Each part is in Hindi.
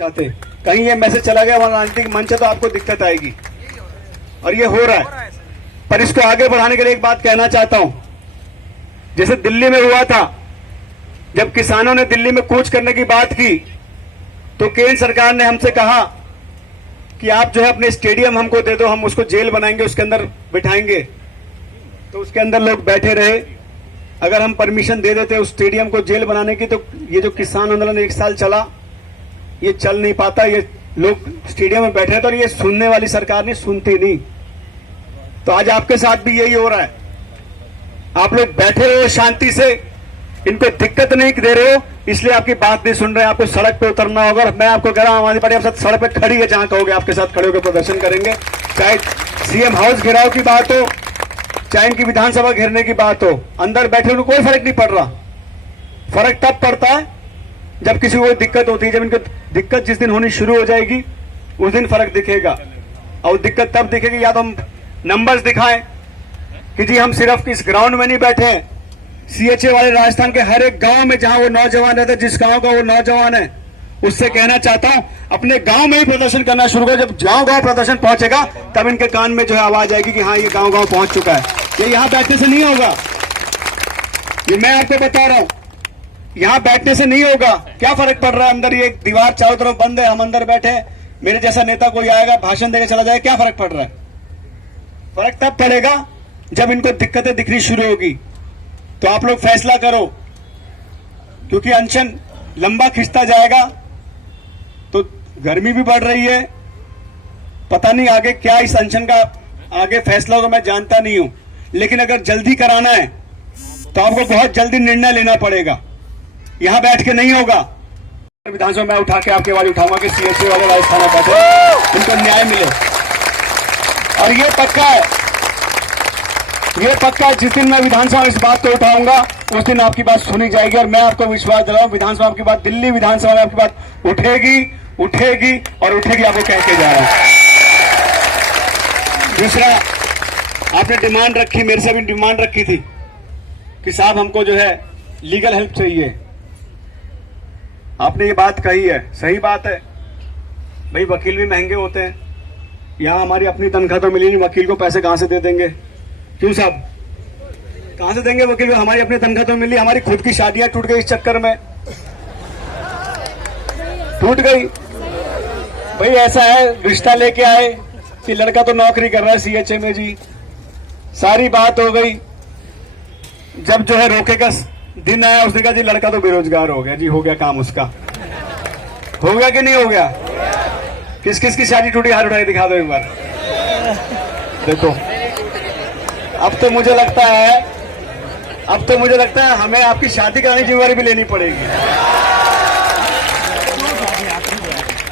चाहते कहीं ये मैसेज चला गया वहां राजनीतिक मंच है तो आपको दिक्कत आएगी, और ये हो रहा है। पर इसको आगे बढ़ाने के लिए एक बात कहना चाहता हूं, जैसे दिल्ली में हुआ था, जब किसानों ने दिल्ली में कूच करने की बात की तो केंद्र सरकार ने हमसे कहा कि आप जो है अपने स्टेडियम हमको दे दो, हम उसको जेल बनाएंगे, उसके अंदर बिठाएंगे। तो उसके अंदर लोग बैठे रहे। अगर हम परमिशन दे देते उस स्टेडियम को जेल बनाने की तो ये जो किसान आंदोलन 1 साल चला ये चल नहीं पाता। ये लोग स्टेडियम में बैठे थे और ये सुनने वाली सरकार नहीं सुनती नहीं। तो आज आपके साथ भी यही हो रहा है। आप लोग बैठे रहे हो शांति से, इनको दिक्कत नहीं दे रहे हो, इसलिए आपकी बात नहीं सुन रहे हैं। आपको सड़क पे उतरना होगा। और मैं आपको कह रहा हूं, आम आदमी पार्टी आपके साथ सड़क पे खड़ी है, जहां कहोगे आपके साथ खड़े होकर प्रदर्शन करेंगे। चाहे सीएम हाउस घेराव की बात हो, चाहे इनकी विधानसभा घेरने की बात हो, अंदर बैठे उनको कोई फर्क नहीं पड़ रहा। फर्क तब पड़ता है जब किसी को दिक्कत होती है। जब इनको दिक्कत जिस दिन होनी शुरू हो जाएगी उस दिन फर्क दिखेगा। और दिक्कत तब दिखेगी या तो हम नंबर्स दिखाएं कि जी हम सिर्फ इस ग्राउंड में नहीं बैठे हैं, सीएचए वाले राजस्थान के हर एक गांव में जहां वो नौजवान रहते, जिस गांव का वो नौजवान है, उससे कहना चाहता हूं अपने गांव में ही प्रदर्शन करना शुरू करो। जब गांव गांव प्रदर्शन पहुंचेगा तब इनके कान में जो है आवाज आएगी कि हाँ ये गांव गांव पहुंच चुका है। ये यहां बैठने से नहीं होगा, ये मैं आपको बता रहा हूं, यहां बैठने से नहीं होगा। क्या फर्क पड़ रहा है, अंदर ये दीवार चारों तरफ बंद है, हम अंदर बैठे हैं, मेरे जैसा नेता कोई आएगा भाषण देकर चला जाएगा, क्या फर्क पड़ रहा है? फर्क तब पड़ेगा जब इनको दिक्कतें दिखनी शुरू होगी। तो आप लोग फैसला करो, क्योंकि अनशन लंबा खिंचता जाएगा तो गर्मी भी बढ़ रही है। पता नहीं आगे क्या इस अनशन का आगे फैसला होगा, मैं जानता नहीं हूं। लेकिन अगर जल्दी कराना है तो आपको बहुत जल्दी निर्णय लेना पड़ेगा, यहां बैठ के नहीं होगा। विधानसभा में उठा के आपकी आवाज उठाऊंगा कि सीएचए वाले राजस्थान में बैठे, उनको न्याय मिले। और ये पक्का है, ये पक्का, जिस दिन मैं विधानसभा में इस बात को उठाऊंगा उस दिन आपकी बात सुनी जाएगी। और मैं आपको विश्वास दिलाऊं, विधानसभा आपकी बात, दिल्ली विधानसभा में आपकी बात उठेगी, उठेगी और उठेगी, आपको कह के जा रहा हूं। दूसरा, आपने डिमांड रखी, मेरे से भी डिमांड रखी थी कि साहब हमको जो है लीगल हेल्प चाहिए। आपने ये बात कही है, सही बात है भाई, वकील भी महंगे होते हैं। यहां हमारी अपनी तनख्वाह तो मिली नहीं, वकील को पैसे कहां से दे देंगे? क्यों साहब, कहां से देंगे वकील को? हमारी अपनी तनख्वाह तो मिली, हमारी खुद की शादियां टूट गई इस चक्कर में, टूट गई भाई। ऐसा है, रिश्ता लेके आए कि लड़का तो नौकरी कर रहा है सीएचए में जी, सारी बात हो गई। जब जो है रोके का दिन आया, उसने कहा जी लड़का तो बेरोजगार हो गया जी, हो गया काम उसका। हो गया कि नहीं हो गया? किस किस की शादी टूटी, हाथ उठा के दिखा दो एक बार। देखो, अब तो मुझे लगता है हमें आपकी शादी कराने की जिम्मेवारी भी लेनी पड़ेगी।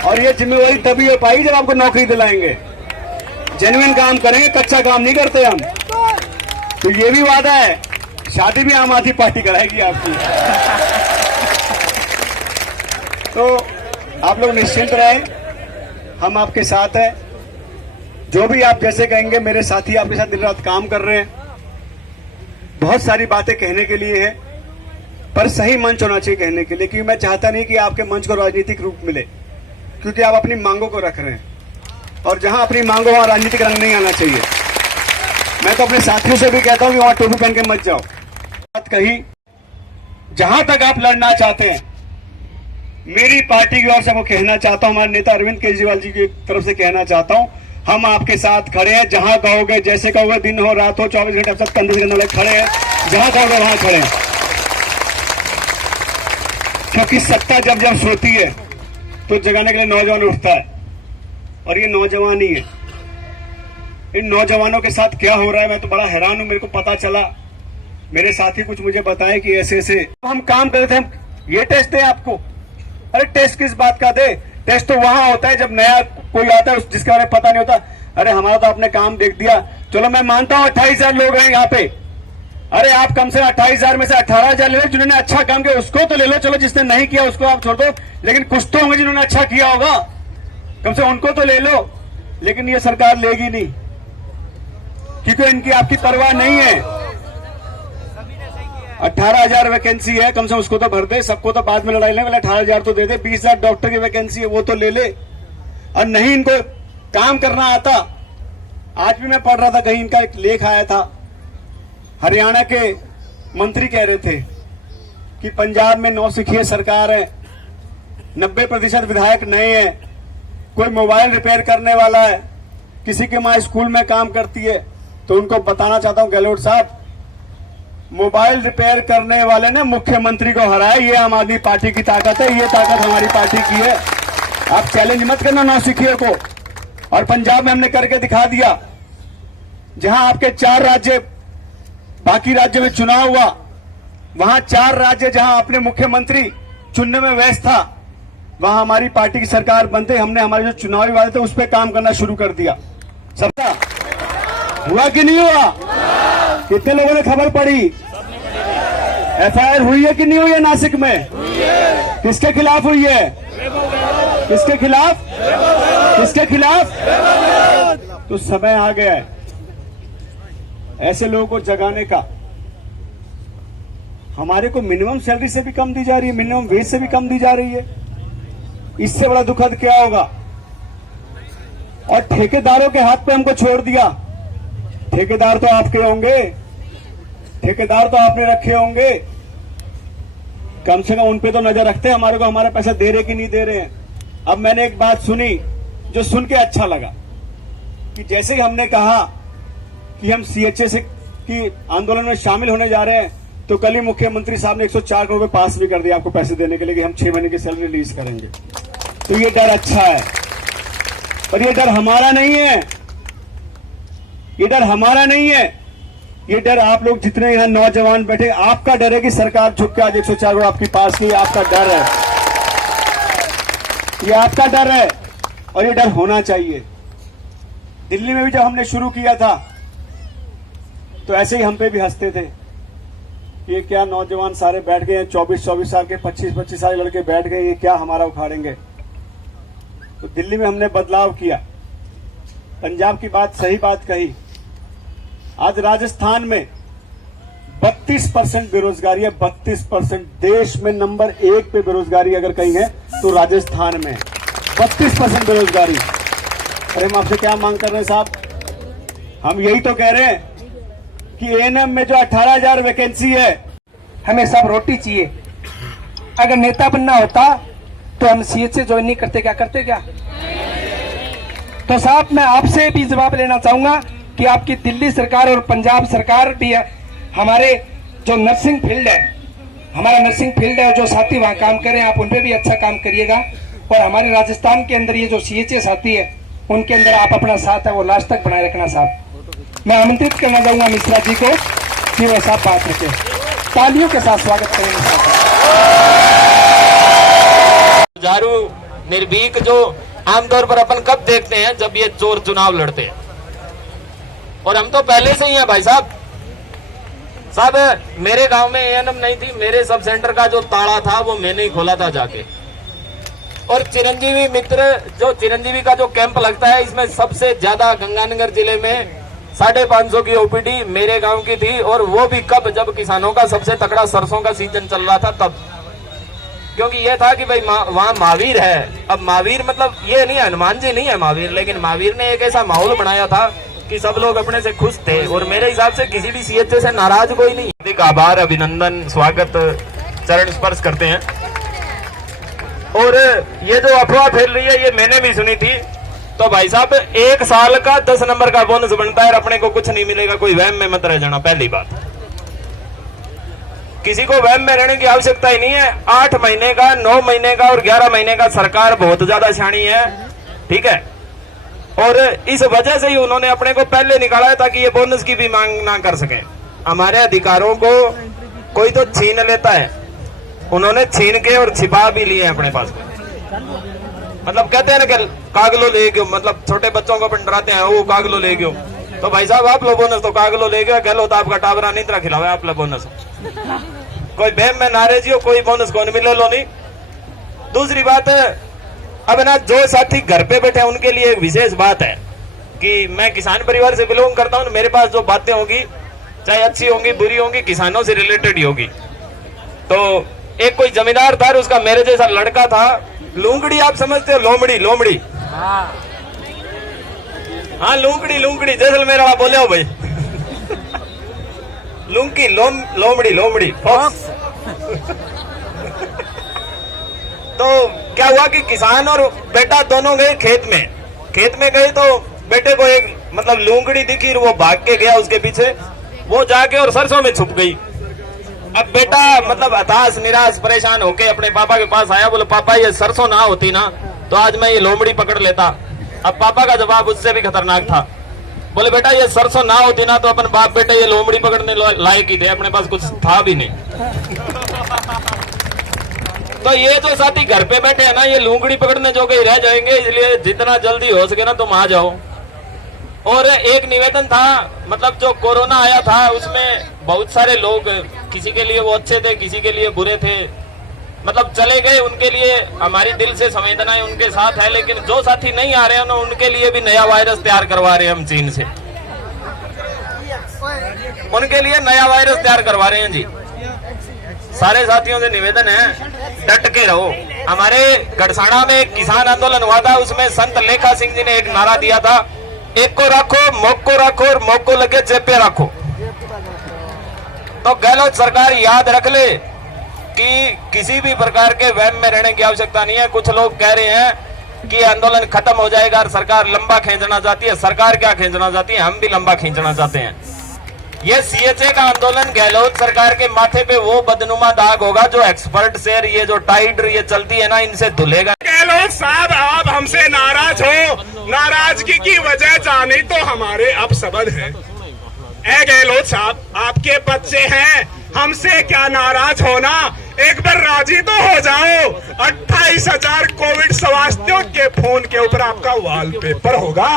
और ये जिम्मेवारी तभी हो पाएगी जब आपको नौकरी दिलाएंगे, जेन्युइन काम करेंगे, कच्चा काम नहीं करते हम। तो ये भी वादा है, शादी भी आम आदमी पार्टी कराएगी आपकी। तो आप लोग निश्चिंत रहें, हम आपके साथ हैं। जो भी आप जैसे कहेंगे, मेरे साथी आपके साथ दिन रात काम कर रहे हैं। बहुत सारी बातें कहने के लिए है, पर सही मंच होना चाहिए कहने के लिए, क्योंकि मैं चाहता नहीं कि आपके मंच को राजनीतिक रूप मिले, क्योंकि आप अपनी मांगों को रख रहे हैं। और जहां अपनी मांगों वहां राजनीतिक रंग नहीं आना चाहिए। मैं तो अपने साथियों से भी कहता हूं कि वहां टोपी पहन के मत जाओ। बात कही, जहां तक आप लड़ना चाहते हैं, मेरी पार्टी की ओर से वो कहना चाहता हूं, हमारे नेता अरविंद केजरीवाल जी की तरफ से कहना चाहता हूं, हम आपके साथ खड़े हैं। जहां कहोगे, जैसे कहोगे, दिन हो रात हो, 24 घंटे सब कंधे से कंधे लगे खड़े हैं, जहां कहोगे वहां खड़े हैं। क्योंकि सत्ता जब जब सोती है तो जगाने के लिए नौजवान उठता है, और ये नौजवान ही है। इन नौजवानों के साथ क्या हो रहा है, मैं तो बड़ा हैरान हूं। मेरे को पता चला, मेरे साथी कुछ मुझे बताए कि ऐसे ऐसे हम काम कर रहे थे, हम ये टेस्ट दे आपको। अरे टेस्ट किस बात का दे? टेस्ट तो वहां होता है जब नया कोई आता है जिसके बारे में पता नहीं होता। अरे हमारा तो आपने काम देख दिया, चलो मैं मानता हूं 28,000 लोग हैं यहाँ पे। अरे आप कम से 28,000 में से 18,000 ले लो, जिन्होंने अच्छा काम किया उसको तो ले लो। चलो जिसने नहीं किया उसको आप छोड़ दो, लेकिन कुछ तो होंगे जिन्होंने अच्छा किया होगा, कम से उनको तो ले लो। लेकिन ये सरकार लेगी नहीं, क्योंकि इनकी आपकी परवाह नहीं है। 18,000 वैकेंसी है, कम से कम उसको तो भर दे, सबको तो बाद में लड़ाई लें, 18,000 तो दे दे। 20,000 डॉक्टर की वैकेंसी है, वो तो ले ले। और नहीं इनको काम करना आता। आज भी मैं पढ़ रहा था कहीं, इनका एक लेख आया था, हरियाणा के मंत्री कह रहे थे कि पंजाब में नौसिखिए सरकार है, 90% विधायक नए हैं, कोई मोबाइल रिपेयर करने वाला है, किसी की माँ स्कूल में काम करती है। तो उनको बताना चाहता हूं गहलोत साहब, मोबाइल रिपेयर करने वाले ने मुख्यमंत्री को हराया। ये आम आदमी पार्टी की ताकत है, ये ताकत हमारी पार्टी की है। आप चैलेंज मत करना नौसिखिए को। और पंजाब में हमने करके दिखा दिया, जहां आपके 4 राज्य, बाकी राज्यों में चुनाव हुआ, वहां 4 राज्य जहां अपने मुख्यमंत्री चुनने में व्यस्त था, वहां हमारी पार्टी की सरकार बनते हमने हमारे जो चुनावी वादे थे उस पर काम करना शुरू कर दिया। सबका हुआ कि नहीं हुआ? कितने लोगों ने खबर पड़ी? एफआईआर हुई है कि नहीं हुई है नासिक में? किसके खिलाफ हुई है? किसके खिलाफ? किसके खिलाफ? तो समय आ गया है ऐसे लोगों को जगाने का। हमारे को मिनिमम सैलरी से भी कम दी जा रही है, मिनिमम वेज से भी कम दी जा रही है। इससे बड़ा दुखद क्या होगा? और ठेकेदारों के हाथ पे हमको छोड़ दिया। ठेकेदार तो आपके होंगे, ठेकेदार तो आपने रखे होंगे, कम से कम उन पे तो नजर रखते हैं हमारे को, हमारे पैसे दे रहे कि नहीं दे रहे हैं। अब मैंने एक बात सुनी जो सुन के अच्छा लगा कि जैसे ही हमने कहा कि हम सीएचए से की आंदोलन में शामिल होने जा रहे हैं, तो कल ही मुख्यमंत्री साहब ने 104 करोड़ रुपए पास भी कर दिया आपको पैसे देने के लिए कि हम 6 महीने की सैलरी रिलीज करेंगे। तो ये डर अच्छा है, पर ये डर हमारा नहीं है, ये डर हमारा नहीं है। ये डर आप लोग जितने यहां नौजवान बैठे, आपका डर है कि सरकार झुक के आज 104 करोड़ आपके पास की, आपका डर है, ये आपका डर है और ये डर होना चाहिए। दिल्ली में भी जब हमने शुरू किया था तो ऐसे ही हम पे भी हंसते थे, ये क्या नौजवान सारे बैठ गए हैं, 24-24 साल के, 25-25 साल लड़के बैठ गए, ये क्या हमारा उखाड़ेंगे। तो दिल्ली में हमने बदलाव किया, पंजाब की बात सही बात कही। आज राजस्थान में 32% बेरोजगारी है, 32%। देश में नंबर 1 पे बेरोजगारी अगर कहीं है तो राजस्थान में 32% बेरोजगारी। अरे हम आपसे क्या मांग कर रहे हैं साहब? हम यही तो कह रहे हैं कि एएनएम में जो 18,000 वैकेंसी है, हमें सब रोटी चाहिए। अगर नेता बनना होता तो हम सीएचए ज्वाइन नहीं करते, क्या करते क्या? तो साहब मैं आपसे भी जवाब लेना चाहूंगा कि आपकी दिल्ली सरकार और पंजाब सरकार भी है, हमारे जो नर्सिंग फील्ड है, हमारा नर्सिंग फील्ड है, जो साथी वहां काम कर रहे हैं, आप उन पे भी अच्छा काम करिएगा। और हमारे राजस्थान के अंदर ये जो सीएचए साथी है, उनके अंदर आप अपना साथ है वो लास्ट तक बनाए रखना साहब। मैं आमंत्रित करना चाहूंगा मिश्रा जी को कि वो साहब बात रखे। तालियों के साथ स्वागत करेंगे। झारू निर्भीक जो आमतौर पर अपन कब देखते हैं? जब ये चोर चुनाव लड़ते हैं। और हम तो पहले से ही हैं भाई साहब। मेरे गांव में एएनएम नहीं थी, मेरे सब सेंटर का जो ताला था वो मैंने ही खोला था जाके। और चिरंजीवी मित्र, जो चिरंजीवी का जो कैंप लगता है, इसमें सबसे ज्यादा गंगानगर जिले में 550 की ओपीडी मेरे गांव की थी। और वो भी कब? जब किसानों का सबसे तगड़ा सरसों का सीजन चल रहा था तब। क्योंकि ये था कि भाई वहां महावीर है। अब महावीर मतलब ये नहीं, हनुमान जी नहीं है महावीर, लेकिन महावीर ने एक ऐसा माहौल बनाया था कि सब लोग अपने से खुश थे। और मेरे हिसाब से किसी भी सीएचए से नाराज कोई नहीं। अधिक आभार, अभिनंदन, स्वागत, चरण स्पर्श करते हैं। और ये जो अफवाह फैल रही है ये मैंने भी सुनी थी। तो भाई साहब 1 साल का 10 नंबर का बोनस बनता है और अपने को कुछ नहीं मिलेगा, कोई वहम में मत रह जाना। पहली बात, किसी को वहम में रहने की आवश्यकता ही नहीं है। 8 महीने का, 9 महीने का और 11 महीने का सरकार बहुत ज्यादा शानी है, ठीक है। और इस वजह से ही उन्होंने अपने को पहले निकाला है ताकि ये बोनस की भी मांग ना कर सके। हमारे अधिकारों को कोई तो छीन लेता है, उन्होंने छीन के और छिपा भी लिए अपने पास। मतलब कहते हैं ना कि कागलो ले गयो, मतलब छोटे बच्चों को अपन डराते हैं, वो कागलो ले गयो। तो भाई साहब आप लो बोनस तो कागलो ले गया, गहलोत आपका टाबरा नहीं तरह खिलावे, आप लो बोनस। कोई बहम में नारे जियो, कोई बोनस कौन मिले लो नहीं। दूसरी बात, अब ना जो साथी घर पे बैठे हैं उनके लिए एक विशेष बात है कि मैं किसान परिवार से बिलोंग करता हूं, मेरे पास जो बातें होगी चाहे अच्छी होंगी बुरी होंगी, किसानों से रिलेटेड ही होगी। तो एक कोई जमींदार था, उसका मेरे जैसा लड़का था। लूंगड़ी आप समझते हो? लोमड़ी, लोमड़ी, हाँ लूंगड़ी, लूंगड़ी जैसलमेर वाला बोले हो भाई। लूंगी, लोमड़ी, लोमड़ी, फॉक्स। तो क्या हुआ कि किसान और बेटा दोनों गए खेत में गए तो बेटे को एक मतलब लूंगड़ी दिखी, वो भाग के गया उसके पीछे, वो जाके और सरसों में छुप गई। अब बेटा मतलब हताश, निराश, परेशान होके अपने पापा के पास आया, बोले पापा ये सरसों ना होती ना तो आज मैं ये लोमड़ी पकड़ लेता। अब पापा का जवाब उससे भी खतरनाक था। बोले बेटा ये सरसों ना होती ना तो अपन बाप बेटे ये लोमड़ी पकड़ने लायक ही थे, अपने पास कुछ था भी नहीं। तो ये जो साथी घर पे बैठे हैं ना, ये लूंगड़ी पकड़ने जो गए रह जाएंगे, इसलिए जितना जल्दी हो सके ना तुम आ जाओ। और एक निवेदन था, मतलब जो कोरोना आया था उसमें बहुत सारे लोग, किसी के लिए वो अच्छे थे, किसी के लिए बुरे थे, मतलब चले गए, उनके लिए हमारी दिल से संवेदनाएं उनके साथ है। लेकिन जो साथी नहीं आ रहे हैं ना, उनके लिए भी नया वायरस तैयार करवा रहे हैं हम चीन से, उनके लिए नया वायरस तैयार करवा रहे हैं जी। सारे साथियों से निवेदन है, डट के रहो। हमारे गढ़साना में एक किसान आंदोलन हुआ था, उसमें संत लेखा सिंह जी ने एक नारा दिया था, एक को रखो, मोक को रखो और मोक को लगे जेब पे रखो। तो गहलोत सरकार याद रख ले कि किसी भी प्रकार के वहम में रहने की आवश्यकता नहीं है। कुछ लोग कह रहे हैं कि आंदोलन खत्म हो जाएगा और सरकार लंबा खींचना चाहती है। सरकार क्या खींचना चाहती है? हम भी लंबा खींचना चाहते हैं। ये सीएचए का आंदोलन गहलोत सरकार के माथे पे वो बदनुमा दाग होगा जो एक्सपर्ट शेयर, ये जो टाइड ये चलती है ना, इनसे धुलेगा। गहलोत साहब आप हमसे नाराज हो, नाराजगी की वजह जाने तो हमारे अब सबद है। ए गहलोत साहब, आपके बच्चे हैं, हमसे क्या नाराज होना, एक बार राजी तो हो जाओ। 28,000 कोविड स्वास्थ्यों के फोन के ऊपर आपका वॉलपेपर होगा।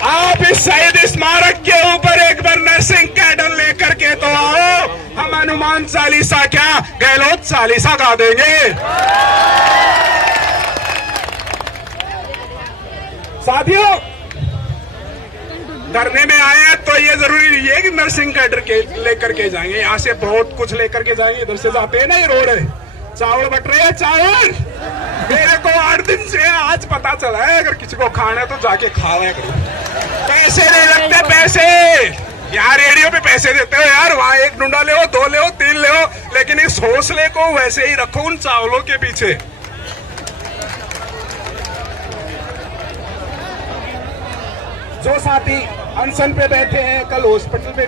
आप इस शहीद स्मारक के ऊपर एक बार नर्सिंग कैडर लेकर के तो आओ। हम हनुमान चालीसा क्या, गहलोत चालीसा गा देंगे। साथियों, धरने में आए हैं तो ये जरूरी नहीं है कि नर्सिंग कैडर के लेकर के जाएंगे। यहाँ से बहुत कुछ लेकर के जाएंगे। इधर से जाते हैं ना, ये रोड है, चावल बट रहे हैं, चावल। मेरे को 8 दिन से आज पता चला है, अगर किसी को खाना है तो जाके खाया करो। पैसे नहीं लगते, पैसे यहाँ रेडियो पे पैसे देते हो यार, वहाँ 1 डूंडा ले हो, 2 ले हो, 3 ले हो, लेकिन इस हौसले को वैसे ही रखो उन चावलों के पीछे। जो साथी अनशन पे बैठे हैं, कल हॉस्पिटल पे